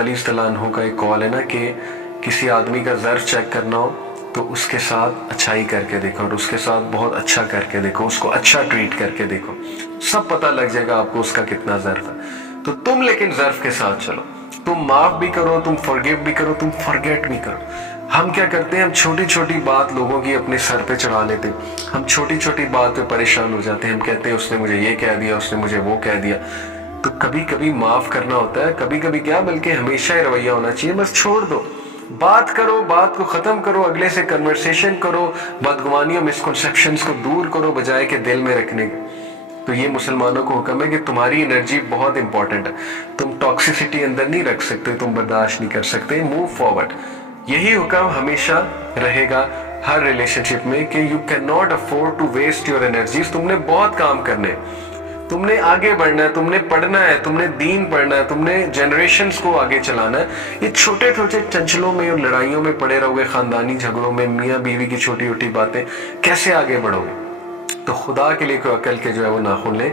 अली रज़ियल्लाहु अन्हु का एक कॉल है ना कि किसी आदमी का ज़र्फ चेक करना हो तो उसके साथ अच्छाई करके देखो और उसके साथ बहुत अच्छा करके देखो, उसको अच्छा ट्रीट करके देखो, सब पता लग जाएगा आपको उसका कितना ज़र्फ है। तो तुम लेकिन ज़र्फ के साथ चलो, तुम माफ़ भी करो, तुम फॉरगिव भी करो, तुम फॉरगेट भी करो। हम क्या करते हैं, हम छोटी छोटी बात लोगों की अपने सर पे चढ़ा लेते हैं, हम छोटी छोटी बात पे परेशान हो जाते हैं, हम कहते हैं उसने मुझे ये कह दिया, उसने मुझे वो कह दिया। तो कभी कभी माफ़ करना होता है, कभी कभी क्या बल्कि हमेशा ही रवैया होना चाहिए, बस छोड़ दो, बात करो, बात को ख़त्म करो, अगले से कन्वर्सेशन करो, बदगुमानियों मिसकंसेप्शंस को दूर करो बजाय के दिल में रखने के। तो ये मुसलमानों को हुक्म है कि तुम्हारी एनर्जी बहुत इंपॉर्टेंट है, तुम टॉक्सिसिटी अंदर नहीं रख सकते, तुम बर्दाश्त नहीं कर सकते, मूव फॉरवर्ड। यही हुक्म हमेशा रहेगा हर रिलेशनशिप में कि you can not afford to waste your energies. तुमने बहुत काम करने, तुमने आगे बढ़ना है, तुमने पढ़ना है, तुमने दीन पढ़ना है, तुमने जनरेशन्स को आगे चलाना है। ये छोटे छोटे चंचलों में और लड़ाइयों में पड़े रहोगे, खानदानी झगड़ों में, मियाँ बीवी की छोटी छोटी बातें, कैसे आगे बढ़ोगे? तो खुदा के लिए कोई अकल के जो है वो नाखुन ले।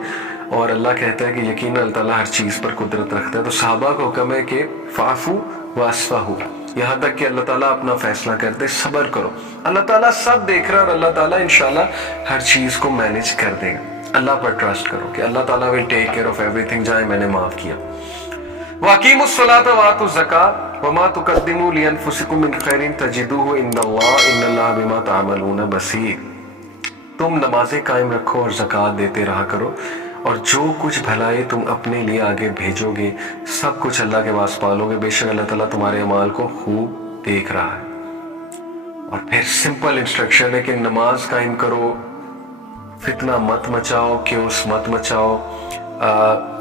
और अल्लाह कहता है कि यकीन अल्लाह ताला हर चीज़ पर कुदरत रखता है। तो सहाबा को हुक्म है कि फाफू वासफाहू, यहाँ तक कि अल्लाह ताला अपना फैसला करते, सब्र करो। अल्लाह ताला सब देख रहा है और अल्लाह ताला इंशाल्लाह हर चीज़ को मैनेज कर देगा। अल्लाह पर ट्रस्ट करो कि अल्लाह ताला will take care of everything. जहाँ मैंने माफ़ किया। वाक़ीमुस्सलाता वातुज़्ज़कात वमा तुक़द्दिमू लिअन्फुसिकुम मिन खैरिन तजिदूहु इन्नल्लाह इन्नल्लाह बिमा तअमलून बसीर। तुम नमाजें कायम रखो और ज़कात देते रहा करो, और जो कुछ भलाई तुम अपने लिए आगे भेजोगे सब कुछ अल्लाह के पास पालोगे, बेशक अल्लाह ताला तुम्हारे अमाल को खूब देख रहा है। और फिर सिंपल इंस्ट्रक्शन है कि नमाज कायम करो, फितना मत मचाओ, क्योस मत मचाओ।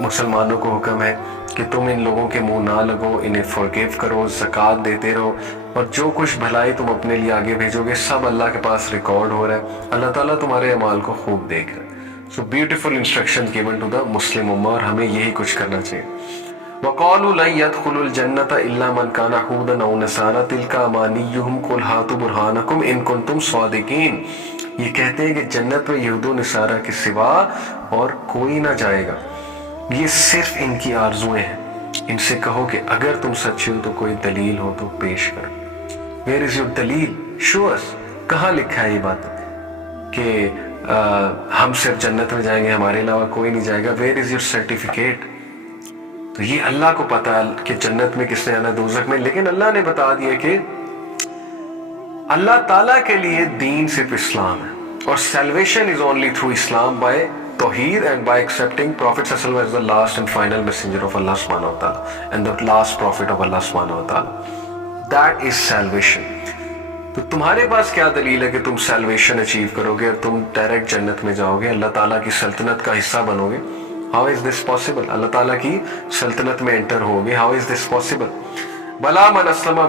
मुसलमानों को हुक्म है कि तुम इन लोगों के मुंह ना लगो, इन्हें फॉरगिव करो, ज़कात देते रहो, और जो कुछ भलाई तुम अपने लिए आगे भेजोगे सब अल्लाह के पास रिकॉर्ड हो रहा है, अल्लाह ताला तुम्हारे अमाल को खूब देख रहा है। So beautiful instruction given to the Muslim उम्मा, और हमें यही कुछ करना चाहिए। वक़ालू लन यदखुलुल जन्नता इल्ला मन काना हुदन औ नसारा तिल्का अमानियुहुम कुल हातु बुरहानकुम इन कुंतुम सादिकीन। ये कहते हैं कि जन्नत में यहूद नसारा के सिवा और कोई ना जाएगा, ये सिर्फ इनकी आरजुएं हैं। इनसे कहो कि अगर तुम सच्चे हो तो कोई दलील हो तो पेश करो। वेयर इज योर दलील, शो अस। कहाँ लिखा है ये बात कि हम सिर्फ जन्नत में जाएंगे, हमारे अलावा कोई नहीं जाएगा? Where is your certificate? तो ये अल्लाह को पता है कि जन्नत में किसने आना, दोज़ख में, लेकिन अल्लाह ने बता दिया कि अल्लाह ताला के लिए दीन सिर्फ इस्लाम है, और salvation is only through Islam by तौहीद एंड बाय एक्सेप्टिंग प्रॉफिट सल्लल्लाहु अलैहि वसल्लम as the last and final messenger of Allah सुब्हानहू व तआला and the last prophet of Allah सुब्हानहू व तआला। That is salvation. तो तुम्हारे पास क्या दलील है कि तुम सैल्वेशन अचीव करोगे और तुम डायरेक्ट जन्नत में जाओगे, अल्लाह ताला की सल्तनत का हिस्सा बनोगे? How is this possible? अल्लाह ताला की सल्तनत में एंटर होगे, हाउ इज दिस पॉसिबल? बला मन अस्लमा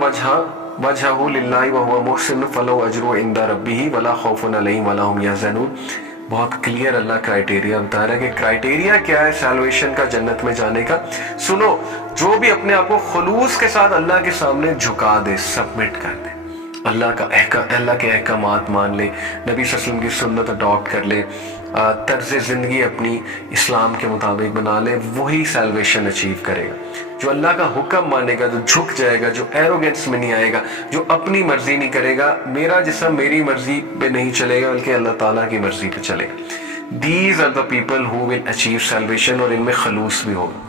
वजहहु लिल्लाहि व हुवा मुहसिन फलहु अजरुहु इंदा रब्बिही वला खौफुन अलैहिम वला हुम यहज़नून। बहुत क्लियर अल्लाह क्राइटेरिया बता रहा है कि क्राइटेरिया क्या है सैल्वेशन का, जन्नत में जाने का। सुनो, जो भी अपने आप को खुलूस के साथ अल्लाह के सामने झुका दे, सबमिट कर दे, अल्लाह के अहकामात मान ले, नबी सल्लल्लाहु अलैहि वसल्लम की सुन्नत अडॉप्ट कर ले, तर्ज ज़िंदगी अपनी इस्लाम के मुताबिक बना ले, वही सैल्वेशन अचीव करेगा। जो अल्लाह का हुक्म मानेगा, जो झुक जाएगा, जो एरोगेंस में नहीं आएगा, जो अपनी मर्जी नहीं करेगा, मेरा जिस्म मेरी मर्जी पे नहीं चलेगा बल्कि अल्लाह ताला की मर्जी पे चलेगा। These are the people who will achieve salvation. और इनमें खलूस भी होगा,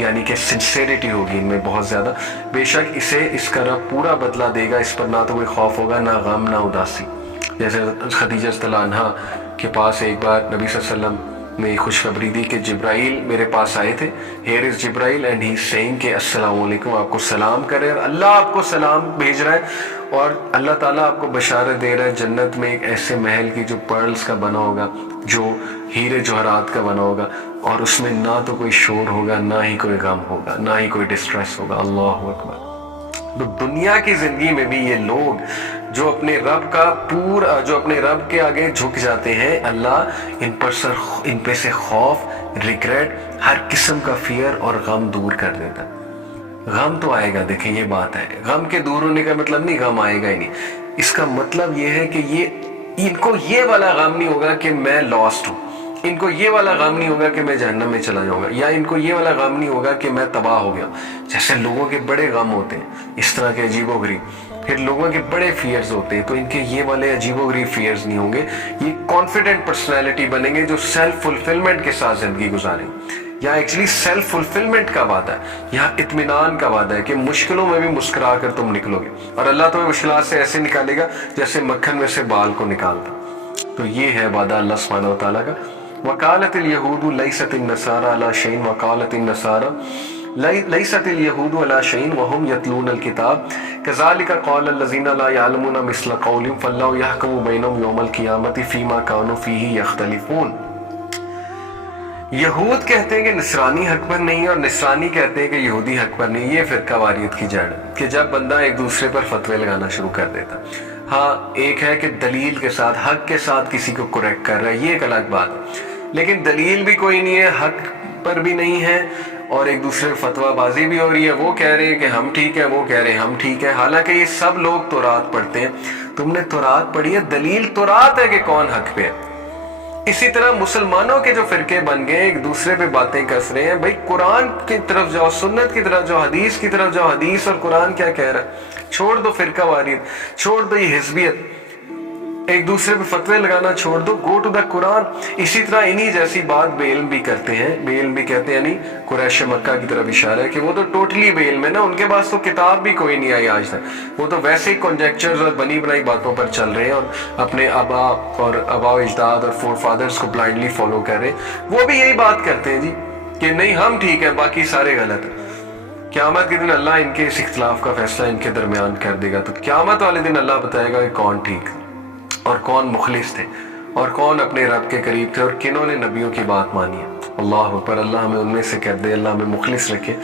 यानी कि सिंसेरिटी होगी इनमें बहुत ज़्यादा। बेशक इसे इसका रब पूरा बदला देगा, इस पर ना तो कोई खौफ होगा, ना गम, ना उदासी। जैसे खदीजा रज़ियल्लाहु अन्हा के पास एक बार नबी सल्लल्लाहु अलैहि वसल्लम ने खुशखबरी दी कि जिब्राइल मेरे पास आए थे, here is Jibrail and he saying कि अस्सलाम वालेकुम, आपको सलाम करे, और अल्लाह आपको सलाम भेज रहा है, और अल्लाह ताला आपको बशारत दे रहा है जन्नत में एक ऐसे महल की जो पर्ल्स का बना होगा, जो हीरे जवाहरात का बना होगा, और उसमें ना तो कोई शोर होगा, ना ही कोई गम होगा, ना ही कोई डिस्ट्रेस होगा। अल्लाहु अकबर। तो दुनिया की जिंदगी में भी ये लोग जो अपने रब के आगे झुक जाते हैं, अल्लाह इन पे से खौफ, रिग्रेट, हर किस्म का फियर और गम दूर कर देता। गम तो आएगा, देखें ये बात है, गम के दूर होने का मतलब नहीं गम आएगा ही नहीं, इसका मतलब ये है कि इनको ये वाला गम नहीं होगा कि मैं लॉस्ट हूँ, ان کو یہ والا غم نہیں ہوگا کہ میں جہنم میں چلا جاؤں گا، یا ان کو یہ والا غم نہیں ہوگا کہ میں تباہ ہو گیا. جیسے لوگوں کے بڑے غم ہوتے ہیں اس طرح کے عجیب و غریب، پھر لوگوں کے بڑے فیئرز ہوتے ہیں، تو ان کے یہ والے عجیب و غریب فیئرز نہیں ہوں گے. یہ کانفیڈنٹ پرسنالٹی بنیں گے جو سیلف فلفلمنٹ کے ساتھ زندگی گزاریں. یا ایکچولی سیلف فلفلمنٹ کا وعدہ ہے، یہاں اطمینان کا وعدہ ہے کہ مشکلوں میں بھی مسکرا کر تم نکلو گے، اور اللہ تمہیں مشکلات سے ایسے نکالے گا جیسے مکھن میں سے بال کو نکالتا. تو یہ ہے وعدہ اللہ سبحانہ و تعالیٰ کا. وقالت اليہود لیست النصارى علی شیء وقالت النصارى لیست اليہود علی شیء وهم یتلون الکتاب کذلک قال الذین لا یعلمون مثل قولهم فاللہ یحکم بینہم یوم القیامۃ فیما کانوا فیہ یختلفون. یہود کہتے ہیں کہ نصرانی حق پر نہیں ہے، اور نصرانی کہتے ہیں کہ یہودی حق پر نہیں. یہ فرقہ واریت کی جڑ کہ جب بندہ ایک دوسرے پر فتوے لگانا شروع کر دیتا. ہاں ایک ہے کہ دلیل کے ساتھ، حق کے ساتھ کسی کو کریکٹ کر رہا ہے، یہ ایک الگ بات ہے. لیکن دلیل بھی کوئی نہیں ہے، حق پر بھی نہیں ہے، اور ایک دوسرے فتویٰ بازی بھی ہو رہی ہے. وہ کہہ رہے ہیں کہ ہم ٹھیک ہے، وہ کہہ رہے ہیں ہم ٹھیک ہے، حالانکہ یہ سب لوگ تورات پڑھتے ہیں. تم نے تورات پڑھی ہے، دلیل تورات ہے کہ کون حق پہ ہے. اسی طرح مسلمانوں کے جو فرقے بن گئے ایک دوسرے پہ باتیں کس رہے ہیں. بھائی قرآن کی طرف جاؤ، سنت کی طرف جاؤ، حدیث کی طرف جاؤ، حدیث اور قرآن کیا کہہ رہا ہے. چھوڑ دو فرقہ واریت، چھوڑ دو یہ حزبیت، ایک دوسرے پہ فتوے لگانا چھوڑ دو. گو ٹو دا قرآن. اسی طرح انہی جیسی بات بے علم بھی کرتے ہیں. بے علم بھی کہتے ہیں یعنی قریش مکہ کی طرف اشارہ ہے کہ وہ تو ٹوٹلی بے علم ہے نا، ان کے پاس تو کتاب بھی کوئی نہیں آئی آج تک. وہ تو ویسے ہی کنجیکچرز اور بنی بنائی باتوں پر چل رہے ہیں، اور اپنے آبا و اجداد اور فور فادرز کو بلائنڈلی فالو کر رہے ہیں. وہ بھی یہی بات کرتے ہیں جی کہ نہیں ہم ٹھیک ہے، باقی سارے غلط ہیں. قیامت کے دن اللہ ان کے اس اختلاف کا فیصلہ ان کے درمیان کر دے گا. تو قیامت والے دن اللہ بتائے گا کہ کون ٹھیک اور کون مخلص تھے، اور کون اپنے رب کے قریب تھے، اور کنہوں نے نبیوں کی بات مانی ہے. اللہ اکبر. اللہ ہمیں ان میں سے کر دے، اللہ ہمیں مخلص رکھے.